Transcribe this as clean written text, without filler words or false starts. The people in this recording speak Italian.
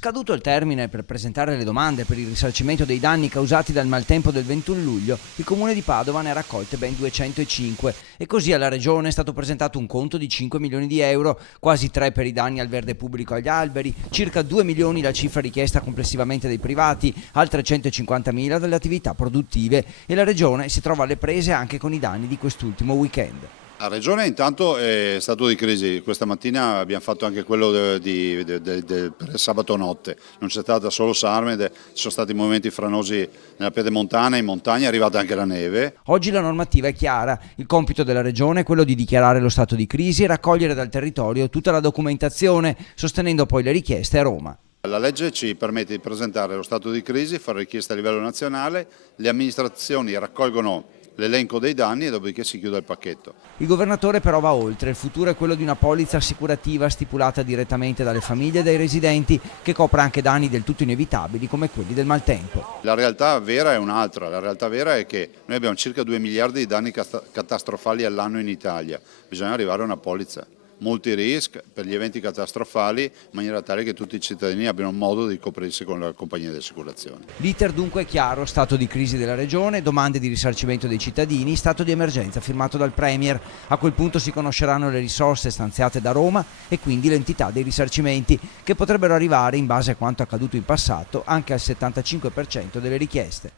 Scaduto il termine per presentare le domande per il risarcimento dei danni causati dal maltempo del 21 luglio, il Comune di Padova ne ha raccolte ben 205 e così alla Regione è stato presentato un conto di 5 milioni di euro, quasi 3 per i danni al verde pubblico agli alberi, circa 2 milioni la cifra richiesta complessivamente dai privati, altre 150.000 dalle attività produttive e la Regione si trova alle prese anche con i danni di quest'ultimo weekend. La Regione intanto è stato di crisi, questa mattina abbiamo fatto anche quello per sabato notte, non c'è stata solo Sarmede, ci sono stati momenti franosi nella Pedemontana, in montagna è arrivata anche la neve. Oggi la normativa è chiara, il compito della Regione è quello di dichiarare lo stato di crisi e raccogliere dal territorio tutta la documentazione, sostenendo poi le richieste a Roma. La legge ci permette di presentare lo stato di crisi, fare richiesta a livello nazionale, le amministrazioni raccolgono l'elenco dei danni e dopodiché si chiude il pacchetto. Il governatore però va oltre, il futuro è quello di una polizza assicurativa stipulata direttamente dalle famiglie e dai residenti che copra anche danni del tutto inevitabili come quelli del maltempo. La realtà vera è un'altra, la realtà vera è che noi abbiamo circa 2 miliardi di danni catastrofali all'anno in Italia, bisogna arrivare a una polizza. Multi-risk per gli eventi catastrofali in maniera tale che tutti i cittadini abbiano modo di coprirsi con la compagnia di assicurazione. L'iter dunque è chiaro, stato di crisi della Regione, domande di risarcimento dei cittadini, stato di emergenza firmato dal Premier. A quel punto si conosceranno le risorse stanziate da Roma e quindi l'entità dei risarcimenti che potrebbero arrivare, in base a quanto accaduto in passato, anche al 75% delle richieste.